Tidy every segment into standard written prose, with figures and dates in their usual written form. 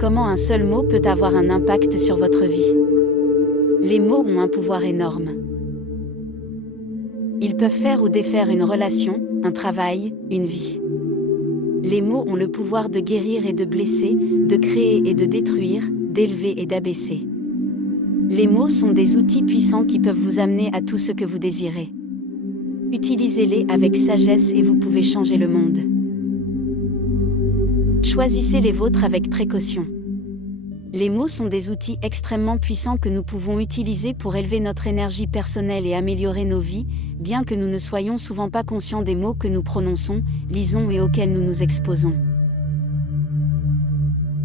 Comment un seul mot peut avoir un impact sur votre vie? Les mots ont un pouvoir énorme. Ils peuvent faire ou défaire une relation, un travail, une vie. Les mots ont le pouvoir de guérir et de blesser, de créer et de détruire, d'élever et d'abaisser. Les mots sont des outils puissants qui peuvent vous amener à tout ce que vous désirez. Utilisez-les avec sagesse et vous pouvez changer le monde. Choisissez les vôtres avec précaution. Les mots sont des outils extrêmement puissants que nous pouvons utiliser pour élever notre énergie personnelle et améliorer nos vies, bien que nous ne soyons souvent pas conscients des mots que nous prononçons, lisons et auxquels nous nous exposons.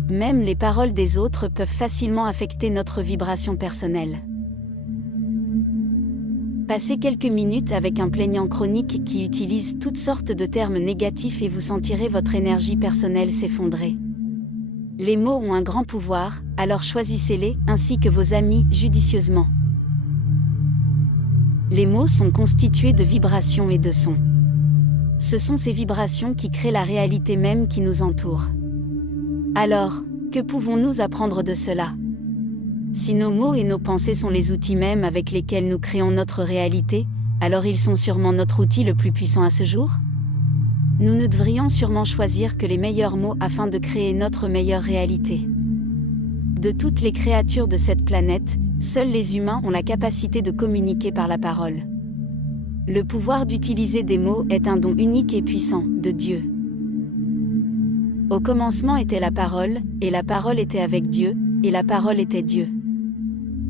Même les paroles des autres peuvent facilement affecter notre vibration personnelle. Passez quelques minutes avec un plaignant chronique qui utilise toutes sortes de termes négatifs et vous sentirez votre énergie personnelle s'effondrer. Les mots ont un grand pouvoir, alors choisissez-les, ainsi que vos amis, judicieusement. Les mots sont constitués de vibrations et de sons. Ce sont ces vibrations qui créent la réalité même qui nous entoure. Alors, que pouvons-nous apprendre de cela? Si nos mots et nos pensées sont les outils mêmes avec lesquels nous créons notre réalité, alors ils sont sûrement notre outil le plus puissant à ce jour? Nous ne devrions sûrement choisir que les meilleurs mots afin de créer notre meilleure réalité. De toutes les créatures de cette planète, seuls les humains ont la capacité de communiquer par la parole. Le pouvoir d'utiliser des mots est un don unique et puissant, de Dieu. Au commencement était la parole, et la parole était avec Dieu, et la parole était Dieu.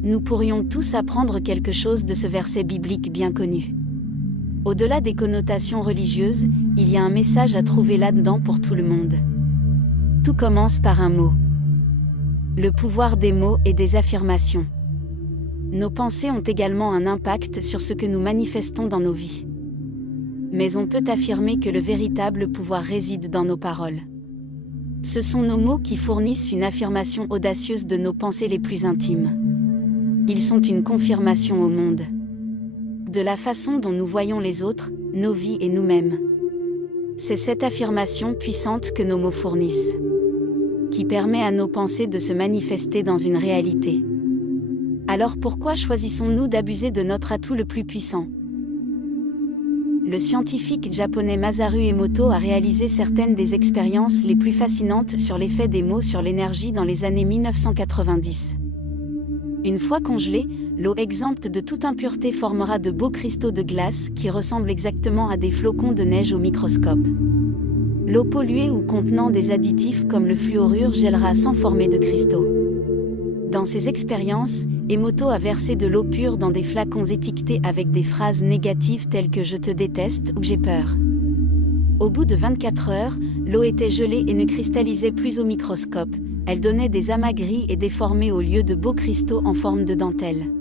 Nous pourrions tous apprendre quelque chose de ce verset biblique bien connu. Au-delà des connotations religieuses, il y a un message à trouver là-dedans pour tout le monde. Tout commence par un mot. Le pouvoir des mots et des affirmations. Nos pensées ont également un impact sur ce que nous manifestons dans nos vies. Mais on peut affirmer que le véritable pouvoir réside dans nos paroles. Ce sont nos mots qui fournissent une affirmation audacieuse de nos pensées les plus intimes. Ils sont une confirmation au monde. De la façon dont nous voyons les autres, nos vies et nous-mêmes. C'est cette affirmation puissante que nos mots fournissent, qui permet à nos pensées de se manifester dans une réalité. Alors pourquoi choisissons-nous d'abuser de notre atout le plus puissant? Le scientifique japonais Masaru Emoto a réalisé certaines des expériences les plus fascinantes sur l'effet des mots sur l'énergie dans les années 1990. Une fois congelée, l'eau exempte de toute impureté formera de beaux cristaux de glace qui ressemblent exactement à des flocons de neige au microscope. L'eau polluée ou contenant des additifs comme le fluorure gèlera sans former de cristaux. Dans ces expériences, Emoto a versé de l'eau pure dans des flacons étiquetés avec des phrases négatives telles que « je te déteste » ou « j'ai peur ». Au bout de 24 heures, l'eau était gelée et ne cristallisait plus au microscope. Elle donnait des amas gris et déformés au lieu de beaux cristaux en forme de dentelle.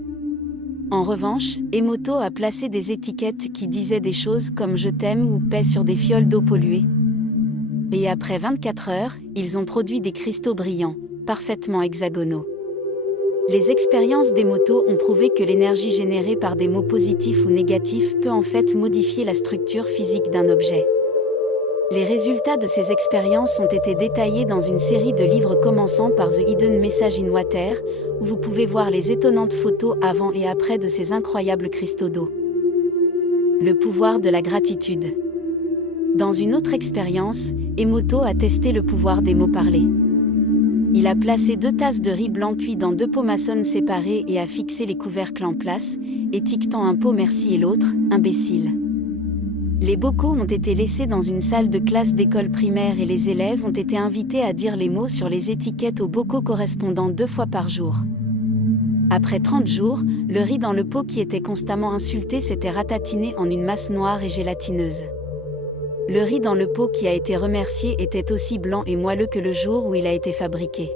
En revanche, Emoto a placé des étiquettes qui disaient des choses comme « je t'aime » ou « paix » sur des fioles d'eau polluée. Et après 24 heures, ils ont produit des cristaux brillants, parfaitement hexagonaux. Les expériences d'Emoto ont prouvé que l'énergie générée par des mots positifs ou négatifs peut en fait modifier la structure physique d'un objet. Les résultats de ces expériences ont été détaillés dans une série de livres commençant par The Hidden Message in Water, où vous pouvez voir les étonnantes photos avant et après de ces incroyables cristaux d'eau. Le pouvoir de la gratitude. Dans une autre expérience, Emoto a testé le pouvoir des mots parlés. Il a placé 2 tasses de riz blanc cuit dans 2 pots maçonnes séparés et a fixé les couvercles en place, étiquetant un pot merci et l'autre, imbécile. Les bocaux ont été laissés dans une salle de classe d'école primaire et les élèves ont été invités à dire les mots sur les étiquettes aux bocaux correspondant 2 fois par jour. Après 30 jours, le riz dans le pot qui était constamment insulté s'était ratatiné en une masse noire et gélatineuse. Le riz dans le pot qui a été remercié était aussi blanc et moelleux que le jour où il a été fabriqué.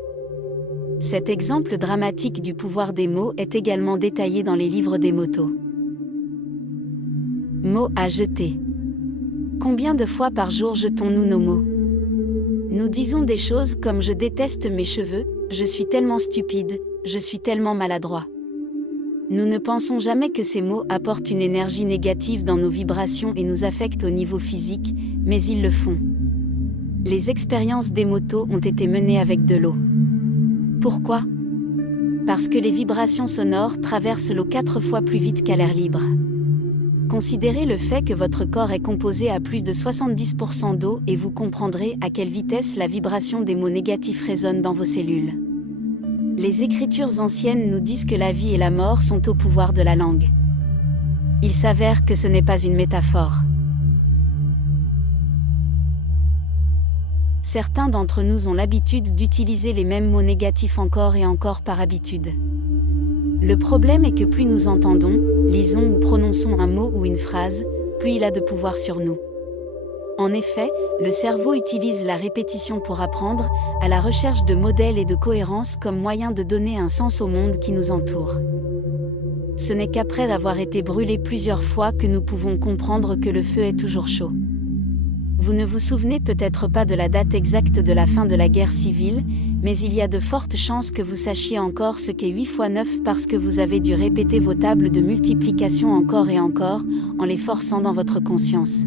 Cet exemple dramatique du pouvoir des mots est également détaillé dans les livres d'Emoto. Mots à jeter. Combien de fois par jour jetons-nous nos mots? Nous disons des choses comme « je déteste mes cheveux »,« je suis tellement stupide »,« je suis tellement maladroit ». Nous ne pensons jamais que ces mots apportent une énergie négative dans nos vibrations et nous affectent au niveau physique, mais ils le font. Les expériences d'Emoto ont été menées avec de l'eau. Pourquoi? Parce que les vibrations sonores traversent l'eau 4 fois plus vite qu'à l'air libre. Considérez le fait que votre corps est composé à plus de 70% d'eau et vous comprendrez à quelle vitesse la vibration des mots négatifs résonne dans vos cellules. Les écritures anciennes nous disent que la vie et la mort sont au pouvoir de la langue. Il s'avère que ce n'est pas une métaphore. Certains d'entre nous ont l'habitude d'utiliser les mêmes mots négatifs encore et encore par habitude. Le problème est que plus nous entendons, lisons ou prononçons un mot ou une phrase, plus il a de pouvoir sur nous. En effet, le cerveau utilise la répétition pour apprendre, à la recherche de modèles et de cohérence comme moyen de donner un sens au monde qui nous entoure. Ce n'est qu'après avoir été brûlé plusieurs fois que nous pouvons comprendre que le feu est toujours chaud. Vous ne vous souvenez peut-être pas de la date exacte de la fin de la guerre civile, mais il y a de fortes chances que vous sachiez encore ce qu'est 8 x 9 parce que vous avez dû répéter vos tables de multiplication encore et encore, en les forçant dans votre conscience.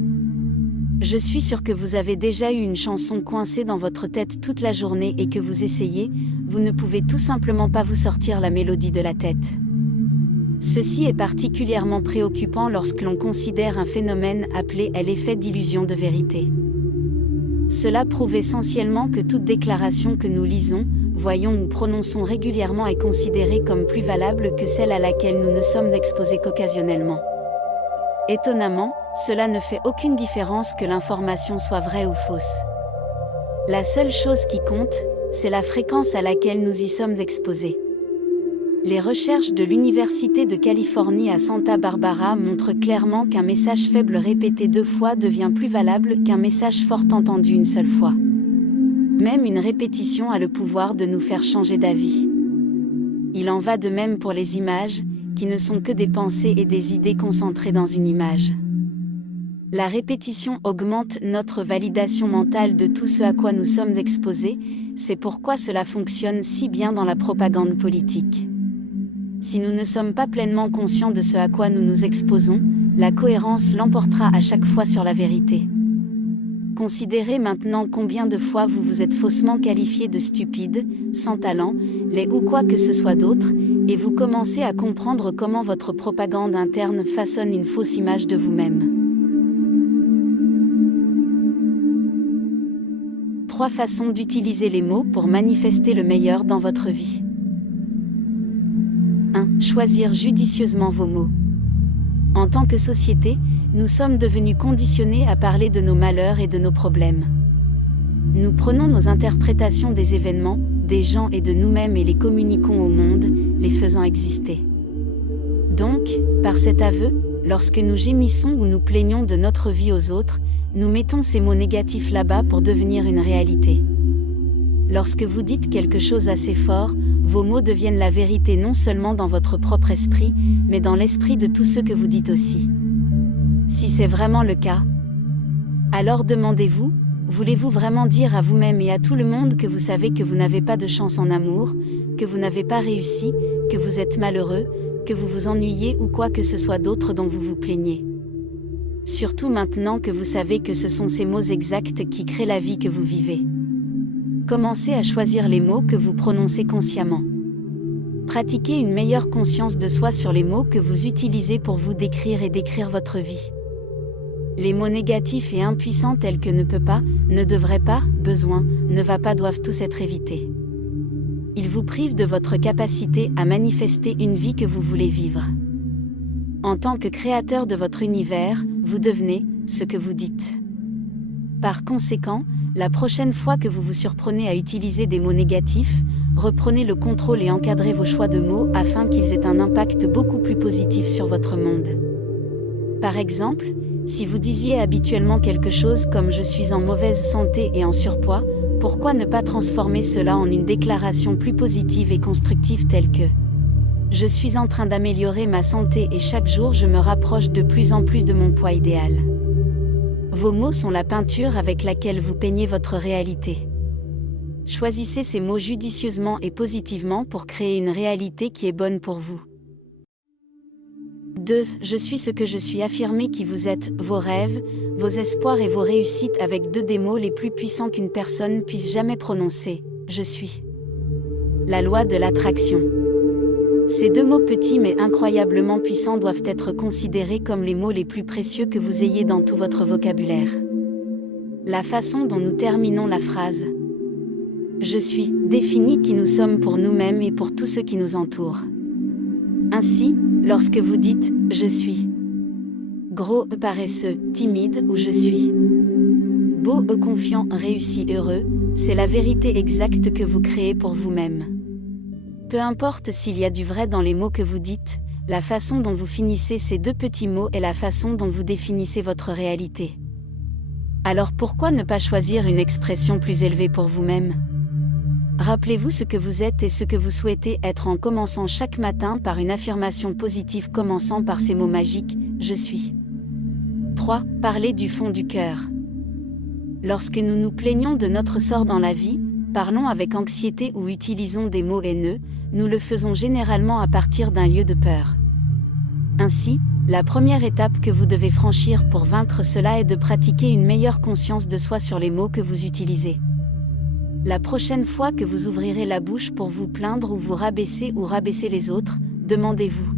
Je suis sûr que vous avez déjà eu une chanson coincée dans votre tête toute la journée et que vous essayez, vous ne pouvez tout simplement pas vous sortir la mélodie de la tête. Ceci est particulièrement préoccupant lorsque l'on considère un phénomène appelé l'effet d'illusion de vérité. Cela prouve essentiellement que toute déclaration que nous lisons, voyons ou prononçons régulièrement est considérée comme plus valable que celle à laquelle nous ne sommes exposés qu'occasionnellement. Étonnamment, cela ne fait aucune différence que l'information soit vraie ou fausse. La seule chose qui compte, c'est la fréquence à laquelle nous y sommes exposés. Les recherches de l'Université de Californie à Santa Barbara montrent clairement qu'un message faible répété 2 fois devient plus valable qu'un message fort entendu une seule fois. Même une répétition a le pouvoir de nous faire changer d'avis. Il en va de même pour les images, qui ne sont que des pensées et des idées concentrées dans une image. La répétition augmente notre validation mentale de tout ce à quoi nous sommes exposés, c'est pourquoi cela fonctionne si bien dans la propagande politique. Si nous ne sommes pas pleinement conscients de ce à quoi nous nous exposons, la cohérence l'emportera à chaque fois sur la vérité. Considérez maintenant combien de fois vous vous êtes faussement qualifié de stupide, sans talent, laid ou quoi que ce soit d'autre, et vous commencez à comprendre comment votre propagande interne façonne une fausse image de vous-même. 3 façons d'utiliser les mots pour manifester le meilleur dans votre vie. 1. Choisir judicieusement vos mots. En tant que société, nous sommes devenus conditionnés à parler de nos malheurs et de nos problèmes. Nous prenons nos interprétations des événements, des gens et de nous-mêmes et les communiquons au monde, les faisant exister. Donc, par cet aveu, lorsque nous gémissons ou nous plaignons de notre vie aux autres, nous mettons ces mots négatifs là-bas pour devenir une réalité. Lorsque vous dites quelque chose assez fort, vos mots deviennent la vérité non seulement dans votre propre esprit, mais dans l'esprit de tous ceux que vous dites aussi. Si c'est vraiment le cas, alors demandez-vous, voulez-vous vraiment dire à vous-même et à tout le monde que vous savez que vous n'avez pas de chance en amour, que vous n'avez pas réussi, que vous êtes malheureux, que vous vous ennuyez ou quoi que ce soit d'autre dont vous vous plaignez? Surtout maintenant que vous savez que ce sont ces mots exacts qui créent la vie que vous vivez. Commencez à choisir les mots que vous prononcez consciemment. Pratiquez une meilleure conscience de soi sur les mots que vous utilisez pour vous décrire et décrire votre vie. Les mots négatifs et impuissants tels que ne peut pas, ne devrait pas, besoin, ne va pas doivent tous être évités. Ils vous privent de votre capacité à manifester une vie que vous voulez vivre. En tant que créateur de votre univers, vous devenez ce que vous dites. Par conséquent, la prochaine fois que vous vous surprenez à utiliser des mots négatifs, reprenez le contrôle et encadrez vos choix de mots afin qu'ils aient un impact beaucoup plus positif sur votre monde. Par exemple, si vous disiez habituellement quelque chose comme « je suis en mauvaise santé et en surpoids », pourquoi ne pas transformer cela en une déclaration plus positive et constructive telle que « je suis en train d'améliorer ma santé et chaque jour je me rapproche de plus en plus de mon poids idéal ». Vos mots sont la peinture avec laquelle vous peignez votre réalité. Choisissez ces mots judicieusement et positivement pour créer une réalité qui est bonne pour vous. 2. Je suis ce que je suis. Affirmez qui vous êtes, vos rêves, vos espoirs et vos réussites avec 2 des mots les plus puissants qu'une personne puisse jamais prononcer. Je suis. La loi de l'attraction. Ces deux mots petits mais incroyablement puissants doivent être considérés comme les mots les plus précieux que vous ayez dans tout votre vocabulaire. La façon dont nous terminons la phrase « Je suis » définit qui nous sommes pour nous-mêmes et pour tous ceux qui nous entourent. Ainsi, lorsque vous dites « Je suis » gros, paresseux, timide ou je suis beau, confiant, réussi, heureux, c'est la vérité exacte que vous créez pour vous-même. Peu importe s'il y a du vrai dans les mots que vous dites, la façon dont vous finissez ces deux petits mots est la façon dont vous définissez votre réalité. Alors pourquoi ne pas choisir une expression plus élevée pour vous-même ? Rappelez-vous ce que vous êtes et ce que vous souhaitez être en commençant chaque matin par une affirmation positive commençant par ces mots magiques « Je suis ». 3. Parlez du fond du cœur. Lorsque nous nous plaignons de notre sort dans la vie, parlons avec anxiété ou utilisons des mots haineux, nous le faisons généralement à partir d'un lieu de peur. Ainsi, la première étape que vous devez franchir pour vaincre cela est de pratiquer une meilleure conscience de soi sur les mots que vous utilisez. La prochaine fois que vous ouvrirez la bouche pour vous plaindre ou vous rabaisser les autres, demandez-vous :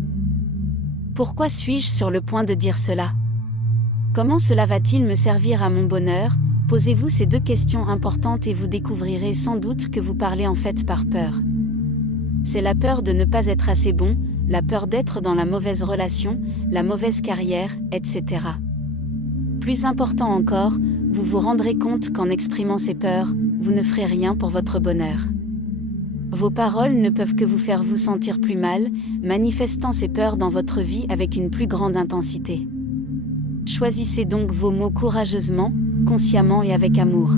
pourquoi suis-je sur le point de dire cela ? Comment cela va-t-il me servir à mon bonheur ? Posez-vous ces deux questions importantes et vous découvrirez sans doute que vous parlez en fait par peur. C'est la peur de ne pas être assez bon, la peur d'être dans la mauvaise relation, la mauvaise carrière, etc. Plus important encore, vous vous rendrez compte qu'en exprimant ces peurs, vous ne ferez rien pour votre bonheur. Vos paroles ne peuvent que vous faire vous sentir plus mal, manifestant ces peurs dans votre vie avec une plus grande intensité. Choisissez donc vos mots courageusement, consciemment et avec amour.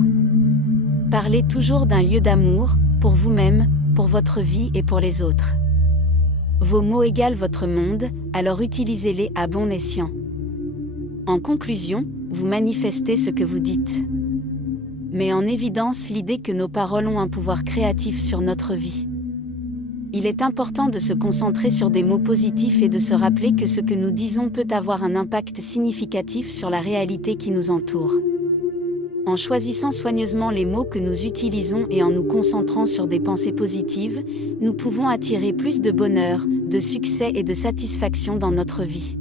Parlez toujours d'un lieu d'amour, pour vous-même, pour votre vie et pour les autres. Vos mots égalent votre monde, alors utilisez-les à bon escient. En conclusion, vous manifestez ce que vous dites. Met en évidence l'idée que nos paroles ont un pouvoir créatif sur notre vie. Il est important de se concentrer sur des mots positifs et de se rappeler que ce que nous disons peut avoir un impact significatif sur la réalité qui nous entoure. En choisissant soigneusement les mots que nous utilisons et en nous concentrant sur des pensées positives, nous pouvons attirer plus de bonheur, de succès et de satisfaction dans notre vie.